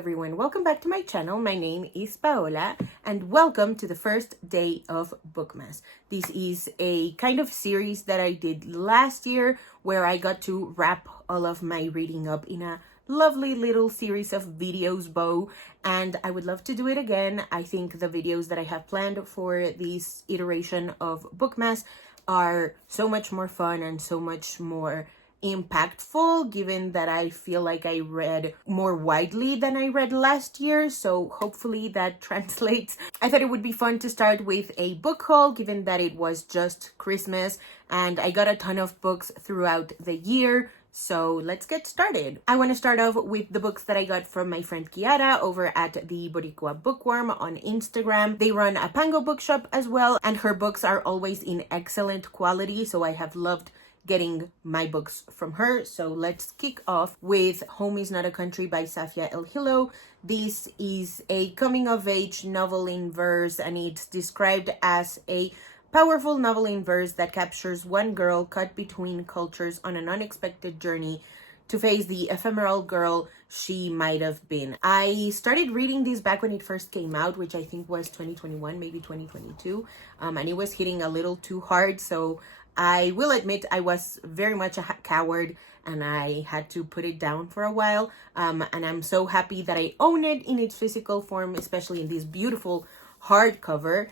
everyone, welcome back to my channel. My name is Paola and welcome to the first day of Bookmas. This is a kind of series that I did last year where I got to wrap all of my reading up in a lovely little series of videos bow, and I would love to do it again. I think the videos that I have planned for this iteration of Bookmas are so much more fun and so much more impactful, given that I feel like I read more widely than I read last year, so hopefully that translates. I thought it would be fun to start with a book haul, given that it was just Christmas and I got a ton of books throughout the year. So let's get started. I want to start off with the books that I got from my friend Kiara over at the Boricua Bookworm on Instagram. They run a Pango bookshop as well, and her books are always in excellent quality, so I have loved getting my books from her. So let's kick off with Home is Not a Country by Safia El Hilo. This is a coming-of-age novel in verse, and it's described as a powerful novel in verse that captures one girl caught between cultures on an unexpected journey to face the ephemeral girl she might have been. I started reading this back when it first came out, which I think was 2021, maybe 2022, and it was hitting a little too hard, so I will admit I was very much a coward and I had to put it down for a while, and I'm so happy that I own it in its physical form, especially in this beautiful hardcover,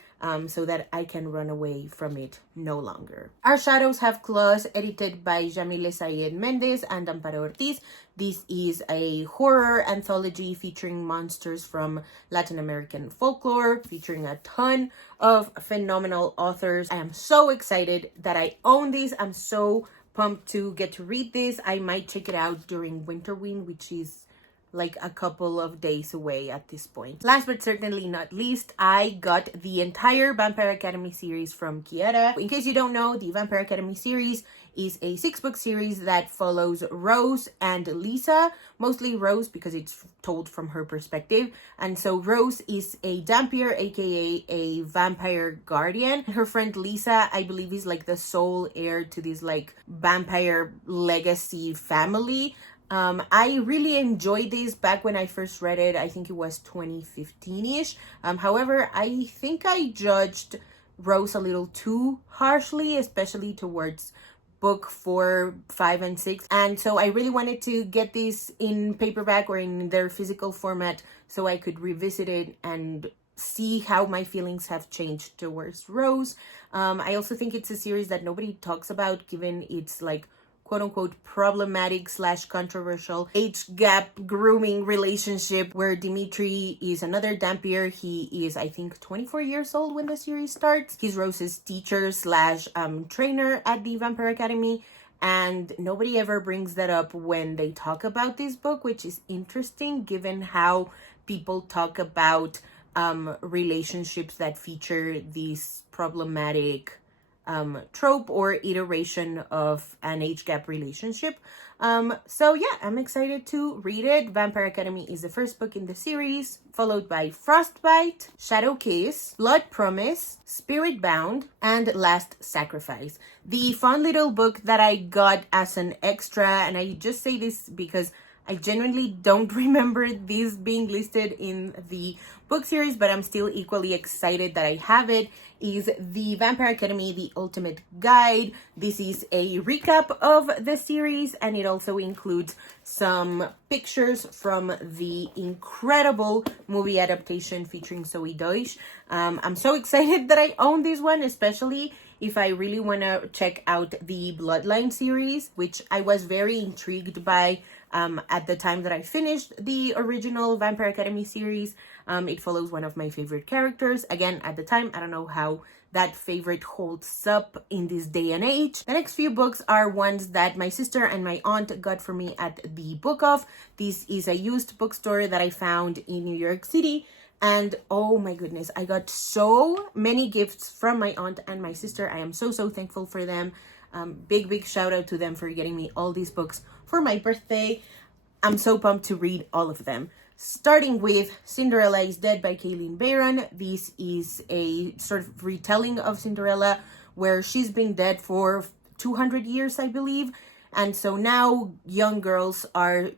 so that I can run away from it no longer. Our Shadows Have Claws, edited by Jamile Sayed Mendez and Amparo Ortiz. This is a horror anthology featuring monsters from Latin American folklore, featuring a ton of phenomenal authors. I am so excited that I own this. I'm so pumped to get to read this. I might check it out during Winterween, which is like a couple of days away at this point. Last but certainly not least, I got the entire Vampire Academy series from Kiara. In case you don't know, the Vampire Academy series is a 6-book series that follows Rose and Lisa, mostly Rose because it's told from her perspective. And so Rose is a Dampier, aka a vampire guardian. Her friend Lisa, I believe, is like the sole heir to this like vampire legacy family. I really enjoyed this back when I first read it. I think it was 2015-ish. However, I think I judged Rose a little too harshly, especially towards book 4, 5, and 6. And so I really wanted to get this in paperback or in their physical format so I could revisit it and see how my feelings have changed towards Rose. I also think it's a series that nobody talks about, given its like quote-unquote problematic / controversial age gap grooming relationship where Dimitri is another Dampier. He is, I think, 24 years old when the series starts. He's Rose's teacher / trainer at the Vampire Academy, and nobody ever brings that up when they talk about this book, which is interesting given how people talk about relationships that feature these problematic trope or iteration of an age gap relationship. So yeah, I'm excited to read it. Vampire Academy is the first book in the series, followed by Frostbite, Shadow Kiss, Blood Promise, Spirit Bound, and Last Sacrifice. The fun little book that I got as an extra, and I just say this because I genuinely don't remember this being listed in the book series, but I'm still equally excited that I have it, is the Vampire Academy, The Ultimate Guide. This is a recap of the series, and it also includes some pictures from the incredible movie adaptation featuring Zoe Deutsch. I'm so excited that I own this one, especially if I really want to check out the Bloodline series, which I was very intrigued by at the time that I finished the original Vampire Academy series. It follows one of my favorite characters. Again, at the time, I don't know how that favorite holds up in this day and age. The next few books are ones that my sister and my aunt got for me at the Book Off. This is a used bookstore that I found in New York City. And oh my goodness, I got so many gifts from my aunt and my sister. I am so thankful for them. Big shout out to them for getting me all these books for my birthday. I'm so pumped to read all of them. Starting with Cinderella is Dead by Kayleen Barron. This is a sort of retelling of Cinderella where she's been dead for 200 years, I believe. And so now young girls are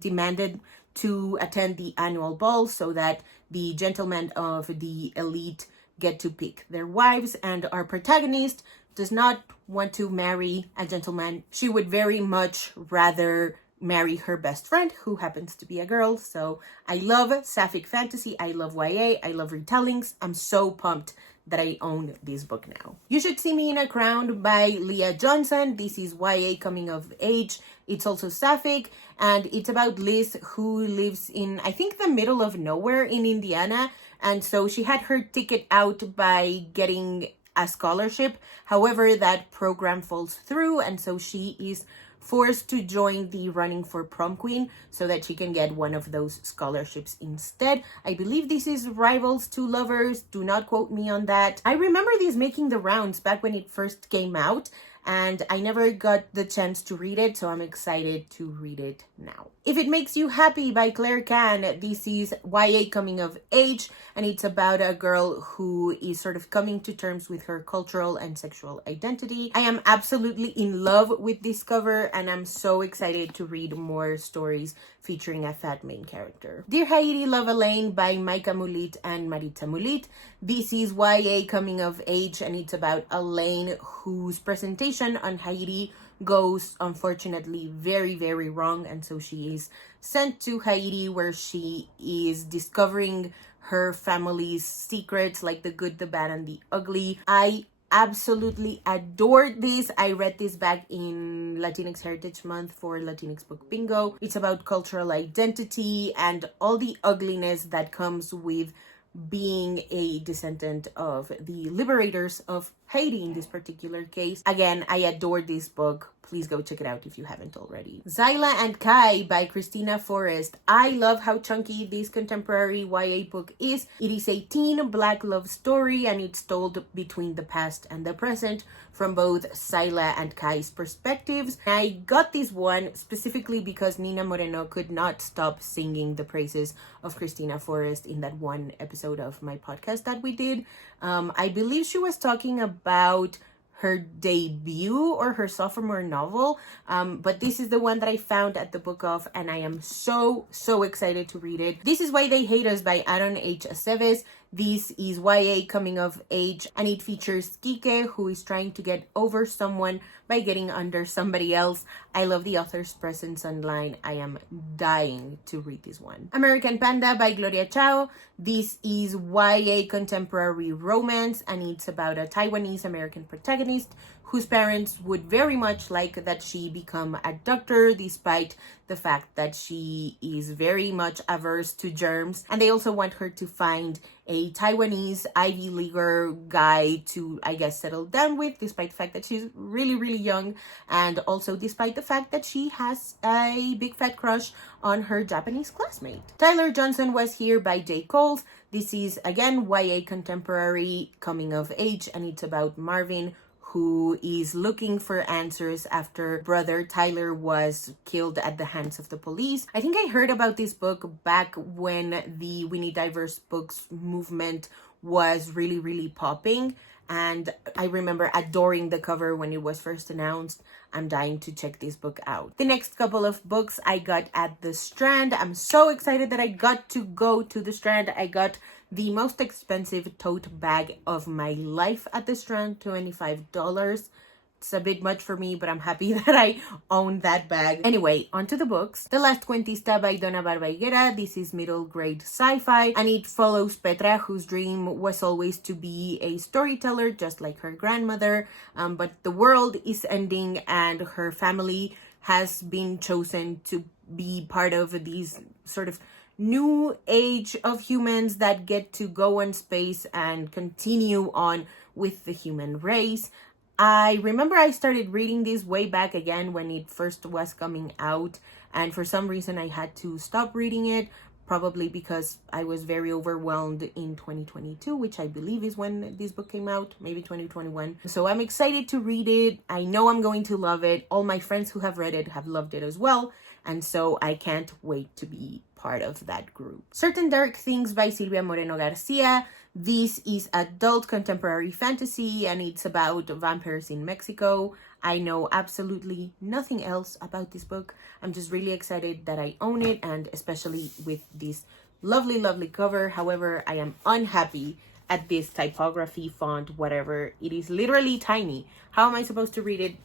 demanded to attend the annual ball so that the gentlemen of the elite get to pick their wives, and our protagonist does not want to marry a gentleman. She would very much rather marry her best friend, who happens to be a girl. So I love sapphic fantasy, I love YA, I love retellings. I'm so pumped that I own this book now. You Should See Me in a Crown by Leah Johnson. This is YA coming of age. It's also sapphic, and it's about Liz, who lives in, I think, the middle of nowhere in Indiana. And so she had her ticket out by getting a scholarship. However, that program falls through, and so she is forced to join the running for prom queen so that she can get one of those scholarships instead. I believe this is Rivals to Lovers. Do not quote me on that. I remember this making the rounds back when it first came out, and I never got the chance to read it, so I'm excited to read it now. If It Makes You Happy by Claire Can. This is YA coming of age, and it's about a girl who is sort of coming to terms with her cultural and sexual identity. I am absolutely in love with this cover, and I'm so excited to read more stories featuring a fat main character. Dear Haiti, Love Elaine by Maika Mulit and Maritza Mulit. This is YA coming of age, and it's about Elaine, whose presentation on Haiti goes unfortunately very, very wrong, and so she is sent to Haiti, where she is discovering her family's secrets, like the good, the bad, and the ugly. I absolutely adored this. I read this back in Latinx Heritage Month for Latinx Book Bingo. It's about cultural identity and all the ugliness that comes with being a descendant of the liberators of Haiti in this particular case. Again, I adored this book. Please go check it out if you haven't already. Zyla and Kai by Christina Forrest. I love how chunky this contemporary YA book is. It is a teen black love story, and it's told between the past and the present from both Zyla and Kai's perspectives. I got this one specifically because Nina Moreno could not stop singing the praises of Christina Forrest in that one episode of my podcast that we did. I believe she was talking about her debut or her sophomore novel, but this is the one that I found at the Book Off, and I am so excited to read it. This is Why They Hate Us by Aaron H. Aceves. This is YA coming of age, and it features Kike, who is trying to get over someone by getting under somebody else. I love the author's presence online. I am dying to read this one. American Panda by Gloria Chao. This is YA contemporary romance, and it's about a Taiwanese American protagonist whose parents would very much like that she become a doctor, despite the fact that she is very much averse to germs. And they also want her to find a Taiwanese Ivy Leaguer guy to, I guess, settle down with, despite the fact that she's really young, and also despite the fact that she has a big fat crush on her Japanese classmate. Tyler Johnson Was Here by J. Coles. This is, again, YA contemporary coming of age, and it's about Marvin, who is looking for answers after brother Tyler was killed at the hands of the police. I think I heard about this book back when the We Need Diverse Books movement was really popping, and I remember adoring the cover when it was first announced. I'm dying to check this book out. The next couple of books I got at the Strand. I'm so excited that I got to go to the Strand. I got the most expensive tote bag of my life at the Strand, $25. It's a bit much for me, but I'm happy that I own that bag. Anyway, onto the books. The Last Cuentista by Donna Barba Higuera. This is middle grade sci-fi, and it follows Petra, whose dream was always to be a storyteller, just like her grandmother. But the world is ending, and her family has been chosen to be part of these sort of new age of humans that get to go in space and continue on with the human race. I remember I started reading this way back again when it first was coming out, and for some reason I had to stop reading it, probably because I was very overwhelmed in 2022, which I believe is when this book came out, maybe 2021. So I'm excited to read it. I know I'm going to love it. All my friends who have read it have loved it as well, and so I can't wait to be part of that group. Certain Dark Things by Silvia Moreno Garcia. This is adult contemporary fantasy, and it's about vampires in Mexico. I know absolutely nothing else about this book. I'm just really excited that I own it, and especially with this lovely, lovely cover. However, I am unhappy at this typography, font, whatever. It is literally tiny. How am I supposed to read it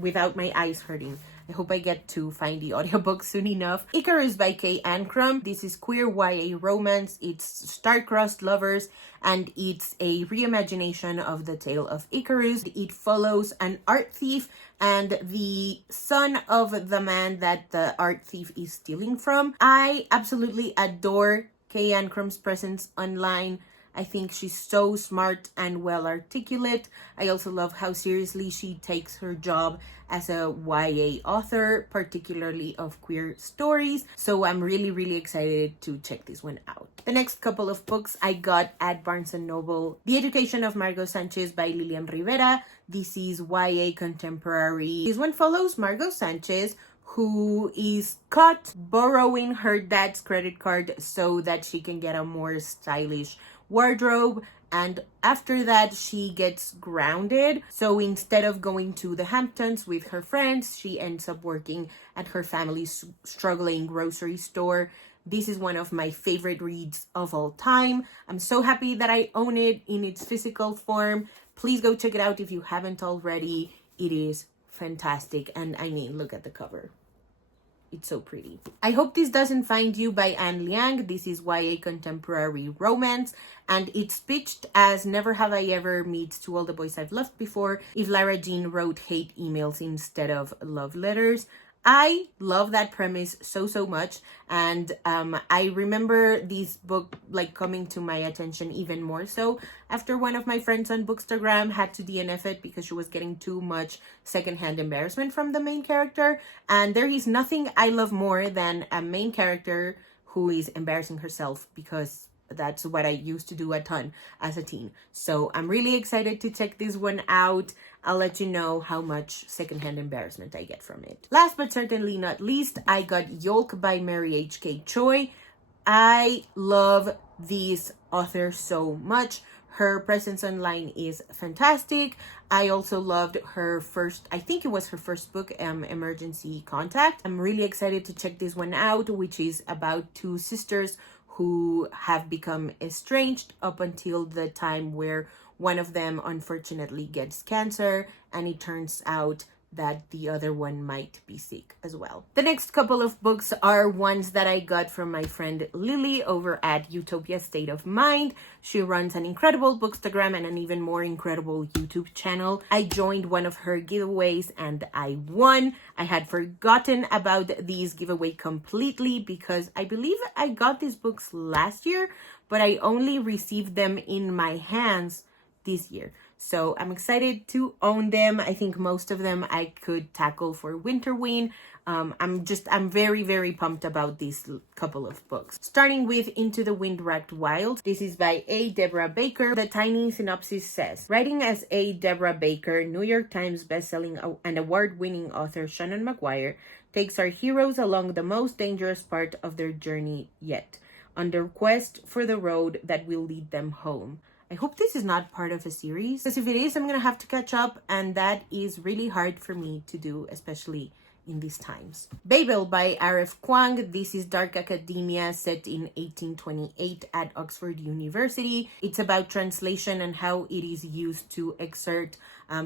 without my eyes hurting? I hope I get to find the audiobook soon enough. Icarus by Kay Ancrum. This is queer YA romance. It's star-crossed lovers, and it's a reimagination of the tale of Icarus. It follows an art thief and the son of the man that the art thief is stealing from. I absolutely adore Kay Ancrum's presence online. I think she's so smart and well articulate. I also love how seriously she takes her job as a YA author, particularly of queer stories. So I'm really, really excited to check this one out. The next couple of books I got at Barnes & Noble. The Education of Margot Sanchez by Lilian Rivera. This is YA contemporary. This one follows Margot Sanchez, who is caught borrowing her dad's credit card so that she can get a more stylish wardrobe, and after that she gets grounded. So instead of going to the Hamptons with her friends, she ends up working at her family's struggling grocery store. This is one of my favorite reads of all time. I'm so happy that I own it in its physical form. Please go check it out if you haven't already. It is fantastic, and I mean, look at the cover. It's so pretty. I Hope This Doesn't Find You by Anne Liang. This is YA contemporary romance, and it's pitched as Never Have I Ever meets To All the Boys I've Loved Before if Lara Jean wrote hate emails instead of love letters. I love that premise so much, and I remember this book like coming to my attention even more so after one of my friends on Bookstagram had to DNF it because she was getting too much secondhand embarrassment from the main character. And there is nothing I love more than a main character who is embarrassing herself, because that's what I used to do a ton as a teen. So I'm really excited to check this one out. I'll let you know how much secondhand embarrassment I get from it. Last but certainly not least, I got Yolk by Mary H.K. Choi. I love this author so much. Her presence online is fantastic. I also loved her first, I think it was her first book, Emergency Contact. I'm really excited to check this one out, which is about two sisters who have become estranged up until the time where one of them unfortunately gets cancer, and it turns out that the other one might be sick as well. The next couple of books are ones that I got from my friend Lily over at Utopia State of Mind. She runs an incredible Bookstagram and an even more incredible YouTube channel. I joined one of her giveaways and I won. I had forgotten about these giveaway completely because I believe I got these books last year, but I only received them in my hands this year. So I'm excited to own them. I think most of them I could tackle for Winterween. I'm very, very pumped about these couple of books. Starting with Into the Wind-Wracked Wild. This is by A. Deborah Baker. The tiny synopsis says, writing as A. Deborah Baker, New York Times bestselling and award-winning author Shannon McGuire takes our heroes along the most dangerous part of their journey yet, on their quest for the road that will lead them home. I hope this is not part of a series, because if it is, I'm gonna have to catch up, and that is really hard for me to do, especially in these times. Babel by R.F. Kuang. This is dark academia set in 1828 at Oxford University. It's about translation and how it is used to exert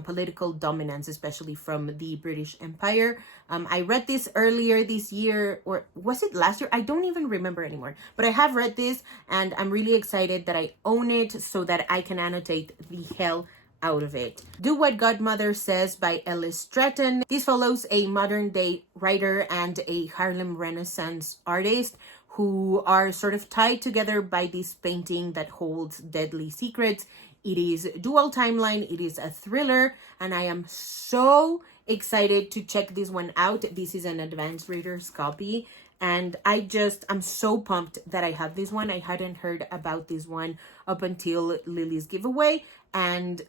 political dominance, especially from the British Empire. I read this earlier this year, or was it last year? I don't even remember anymore. But I have read this, and I'm really excited that I own it so that I can annotate the hell out of it. Do What Godmother Says by Ellis Stratton. This follows a modern day writer and a Harlem Renaissance artist who are sort of tied together by this painting that holds deadly secrets. It is dual timeline, it is a thriller, and I am so excited to check this one out. This is an advanced reader's copy, and I'm so pumped that I have this one. I hadn't heard about this one up until Lily's giveaway, and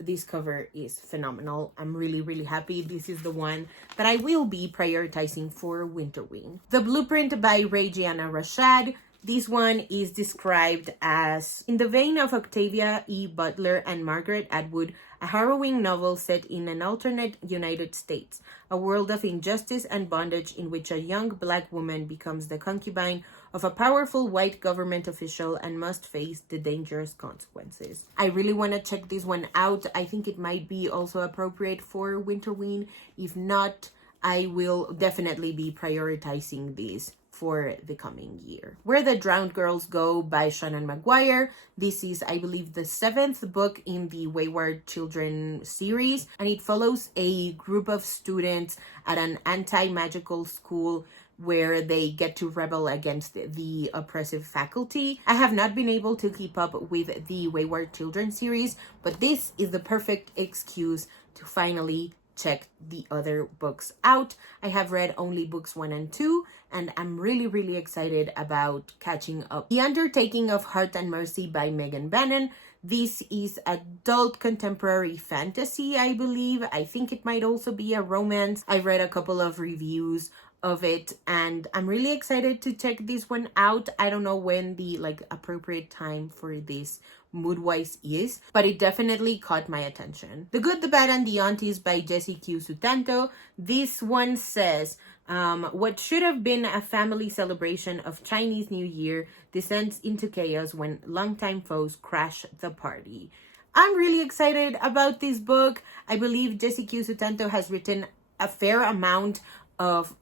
this cover is phenomenal. I'm really, really happy. This is the one that I will be prioritizing for Winterwing. The Blueprint by Regiana Rashad. This one is described as in the vein of Octavia E. Butler and Margaret Atwood, a harrowing novel set in an alternate United States, a world of injustice and bondage in which a young Black woman becomes the concubine of a powerful white government official and must face the dangerous consequences. I really want to check this one out. I think it might be also appropriate for Winterween. If not, I will definitely be prioritizing these for the coming year. Where the Drowned Girls Go by Shannon Maguire. This is, I believe, the 7th book in the Wayward Children series, and it follows a group of students at an anti-magical school where they get to rebel against the oppressive faculty. I have not been able to keep up with the Wayward Children series, but this is the perfect excuse to finally check the other books out. I have read only books 1 and 2, and I'm really excited about catching up. The Undertaking of Heart and Mercy by Megan Bannon. This is adult contemporary fantasy, I believe. I think it might also be a romance. I read a couple of reviews of it, and I'm really excited to check this one out. I don't know when the appropriate time for this mood-wise is, but it definitely caught my attention. The Good, the Bad, and the Aunties by Jessie Q. Sutanto. This one says, what should have been a family celebration of Chinese New Year descends into chaos when longtime foes crash the party. I'm really excited about this book. I believe Jessie Q. Sutanto has written a fair amount of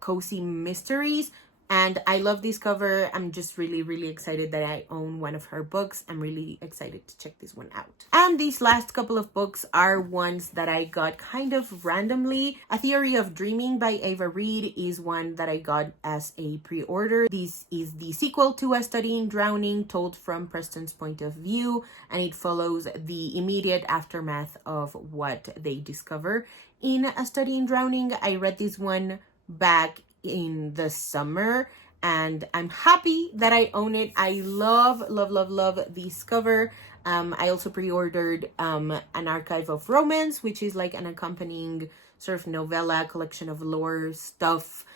cozy mysteries, and I love this cover. I'm just really excited that I own one of her books. I'm really excited to check this one out. And these last couple of books are ones that I got kind of randomly. A Theory of Dreaming by Ava Reed is one that I got as a pre-order. This is the sequel to A Study in Drowning, told from Preston's point of view, and it follows the immediate aftermath of what they discover in A Study in Drowning. I read this one back in the summer, and I'm happy that I own it. I love this cover. I also pre-ordered an Archive of Romance, which is like an accompanying sort of novella collection of lore stuff,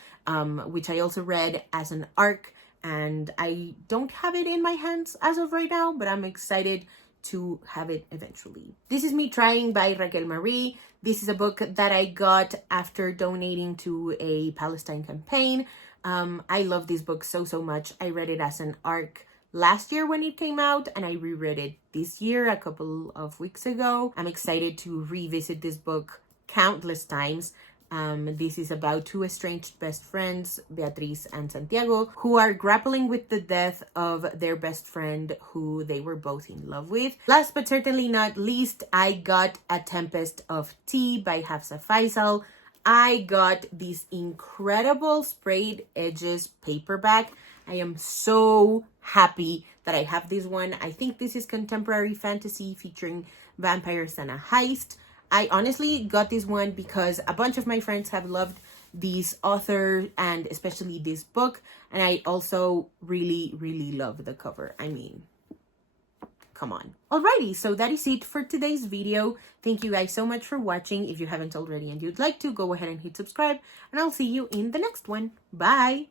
which I also read as an ARC, and I don't have it in my hands as of right now, but I'm excited to have it eventually. This is Me Trying by Raquel Marie. This is a book that I got after donating to a Palestine campaign. I love this book so much. I read it as an ARC last year when it came out, and I reread it this year a couple of weeks ago. I'm excited to revisit this book countless times. This is about two estranged best friends, Beatriz and Santiago, who are grappling with the death of their best friend who they were both in love with. Last but certainly not least, I got A Tempest of Tea by Hafsa Faisal. I got this incredible sprayed edges paperback. I am so happy that I have this one. I think this is contemporary fantasy featuring vampires and a heist. I honestly got this one because a bunch of my friends have loved this author and especially this book, and I also really love the cover. I mean, come on. Alrighty, so that is it for today's video. Thank you guys so much for watching. If you haven't already and you'd like to, go ahead and hit subscribe, and I'll see you in the next one. Bye!